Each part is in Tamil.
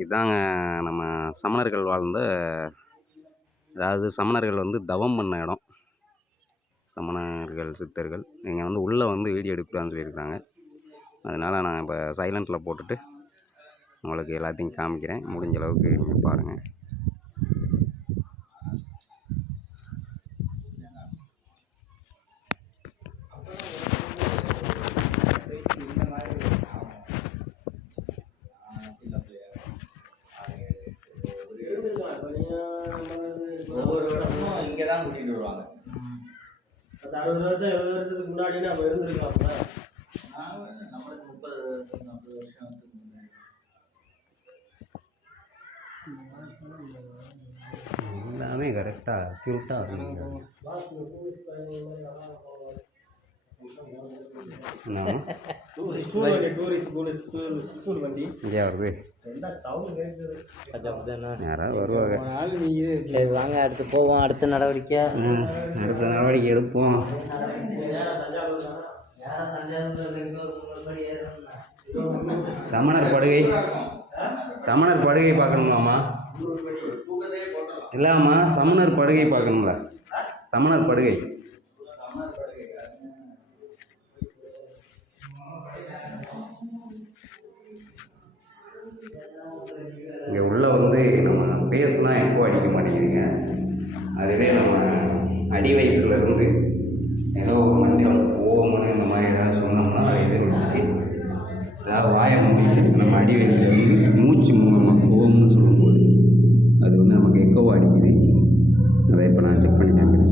இதாங்க நம்ம சமணர்கள் வாழ்ந்த, அதாவது சமணர்கள் வந்து தவம் பண்ண இடம். சமணர்கள், சித்தர்கள் இங்கே வந்து உள்ளே வந்து வீடியோ எடுக்கக்கூடாதுன்னு சொல்லியிருக்காங்க. அதனால் நான் இப்போ சைலண்ட்டில் போட்டுட்டு உங்களுக்கு எல்லாத்தையும் காமிக்கிறேன். முடிஞ்ச அளவுக்கு நீங்கள் பாருங்கள். ஒவ்வொரு இடமும் இங்கே தான் கூட்டிகிட்டு வருவாங்க. 60 வருஷம் 70 வருஷத்துக்கு முன்னாடி நம்ம இருந்திருக்கோம்ல. நம்மளுக்கு 30-40 வருஷம் எல்லாமே கரெக்டாக க்யூட்டாக இருக்குங்க. இங்கே வருது, யாராவது வருவாங்க. சரி வாங்க அடுத்து போவோம். அடுத்த நடவடிக்கை எடுப்போம். சமணர் படுகை பார்க்கணுங்களாம்மா? இல்லாமா சமணர் படுகை பார்க்கணுங்களா? சமணர் படுகை இங்கே உள்ளே வந்து நம்ம பேசுனா எக்கோ அடிக்க மாட்டேங்குதுங்க. அதுவே நம்ம அடி வயிற்றுலேருந்து ஏதோ ஒரு மந்திரம் ஓமனு இந்த மாதிரி ஏதாவது சொன்னோம்னா அதை எதிர்விட்டு ஏதாவது வாயை மூடிட்டு நம்ம அடி வயிற்றுலேருந்து மூச்சு மூலமாக ஓம்னு சொல்லும்போது அது வந்து நமக்கு எக்கோவாக அடிக்குது. அதை இப்போ நான் செக் பண்ணி காமிக்கிறேன்.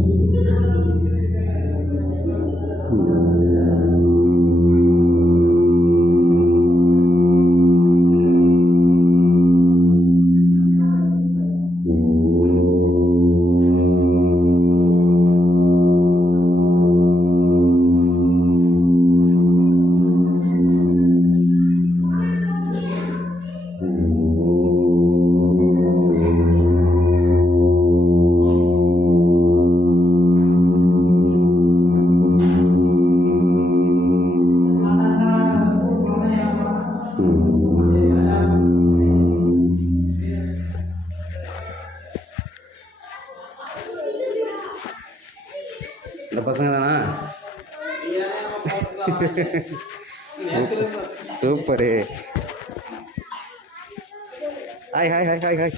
இந்த பசங்க தானா? Super. Hi hi hi hi hi.